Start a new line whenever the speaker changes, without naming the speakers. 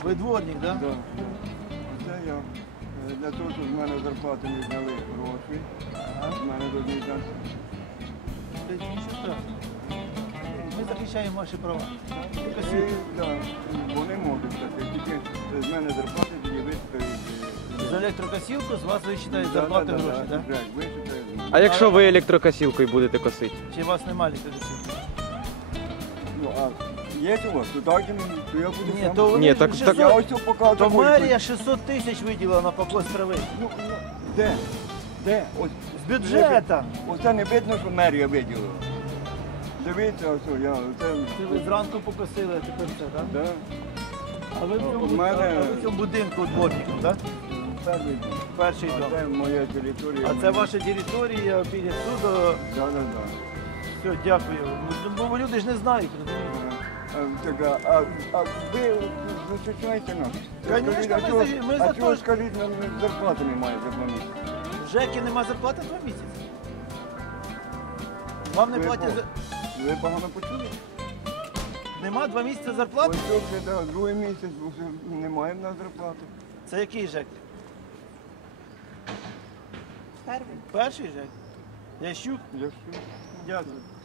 Ви дворник, так?
Да. Це я. Для того, щоб з мене зарплати не зняли гроші. З мене до них
Нічого страшного. Ми захищаємо ваші права.
Вони можуть так, тільки з мене зарплати тоді вичитають.
За електрокосілку з вас вичитають зарплати гроші, так?
А якщо ви електрокосілкою будете косити?
Чи у вас немає електрокосілки?
Ну, а є у вас, то дайте мені, то я буду
Ні,
сам.
то вони
Ні, так-
600
Я ось цього показую.
То мерія 600 тисяч виділила на покос трави.
Ну, де? Де? Ось.
З бюджету.
Оце не видно, що мерія виділила. Дивіться, ось, я, оце...
Це ви зранку покосили, а тепер це, так?
Да.
А ви в
У
цьому,
мене-
а ви в цьому будинку дворником, так?
Перший дом.
Перший
А
дом.
це моя територія.
А це ваша територія біля суду.
Да.
Все, дякую. Ну, бо люди ж не знають, розумієте?
А ви захищаєте нас?
Конечно,
а
ми
чого-
за- ми
а
за
чого
то-
скажіть, нам зарплати немає за 2 місяці?
В ЖЕКі нема зарплати 2 місяці. Вам не
Ви
платять
Ви погано почули?
Нема 2 місяці зарплати?
Ось тут вже, да, другий місяць, бо вже немає в нас зарплати.
Це який ЖЕК?
Перший.
Перший ЖЕК? Ящук?
Якщо
Дякую.